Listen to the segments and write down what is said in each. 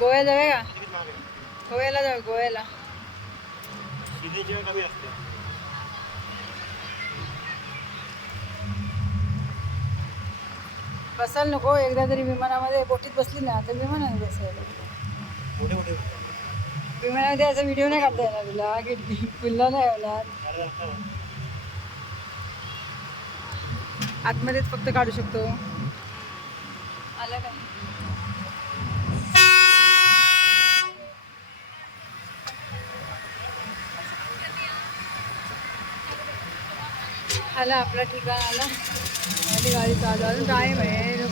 गोव्याला जाऊया का गोव्याला जाऊ गोव्याला बसायला नको एकदा तरी विमानामध्ये बोटीत बसली ना तर विमानामध्ये बसायला विमानामध्ये असा व्हिडिओ नाही काढता येणार तुला खिडकी खुल्ला नाही येणार आतमध्येच फक्त काढू शकतो आलं का आला ठीक ठिकाण आला आणि गाडी चालू अजून टाईम आहे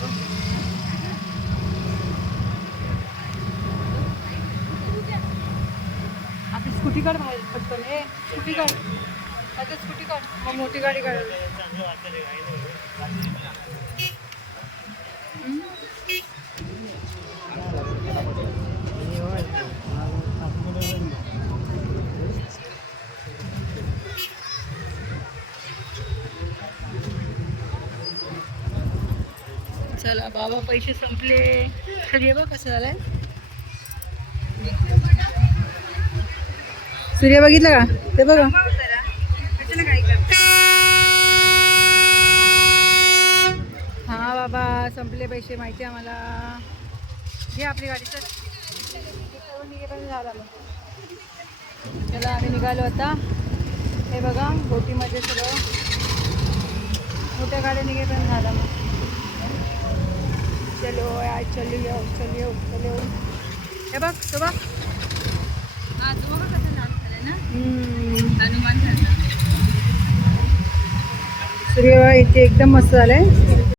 आपली स्कूटी काढ बाहेर पटकन हे स्कूटी काढ आता स्कूटी काढ मग मोठी गाडी काढ चला बाबा पैसे संपले सूर्य बघ कसं झालंय सूर्य बघितलं का ते बघा हा बाबा संपले पैसे माहिती आहे मला घे आपली गाडी सर चला आम्ही निघालो आता हे बघा बोटीमध्ये सगळं मोठ्या गाड्या निघेपर्यंत झाला मग चलो आज चलो येऊ चलो कसं नाम हे बघ तो बघ सूर्य इथे एकदम मस्त झालंय